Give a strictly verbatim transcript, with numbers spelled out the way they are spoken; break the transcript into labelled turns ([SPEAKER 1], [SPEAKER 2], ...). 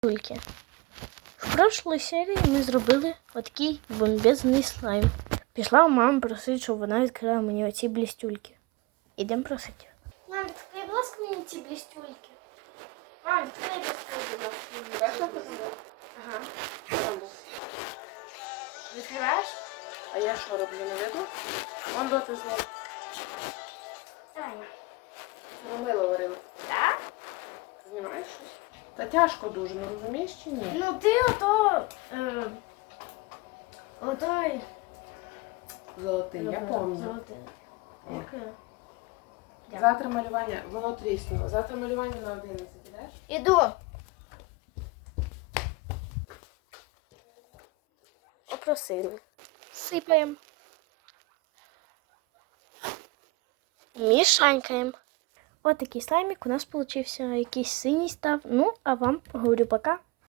[SPEAKER 1] Тільки. В прошлій серії ми зробили отакий бомбезний слайм. Пішла мама просити, щоб вона відкрила мені оці блістюльки. Ідемо просити. Мам, відкрий, будь ласка, мені ці блістюльки. Мам, відкрий, будь ласка. Ага. Відкриваєш?
[SPEAKER 2] А я що роблю, не видно? Вон доти зло.
[SPEAKER 1] Таня.
[SPEAKER 2] Мило варила.
[SPEAKER 1] Так?
[SPEAKER 2] Знімаєш щось? Та тяжко дуже, ну розумієш чи ні?
[SPEAKER 1] Ну ти ото... Е, отой...
[SPEAKER 2] Золотий, я пам'ятаю.
[SPEAKER 1] Золотий. Окей.
[SPEAKER 2] Завтра малювання, воно тріснуло. Завтра малювання на одинадцять, ідеш?
[SPEAKER 1] Іду. Попросили. Сипаємо. Мішанькаємо. Ось такий слаймик у нас получився. Якийсь синій став. Ну, а вам говорю пока.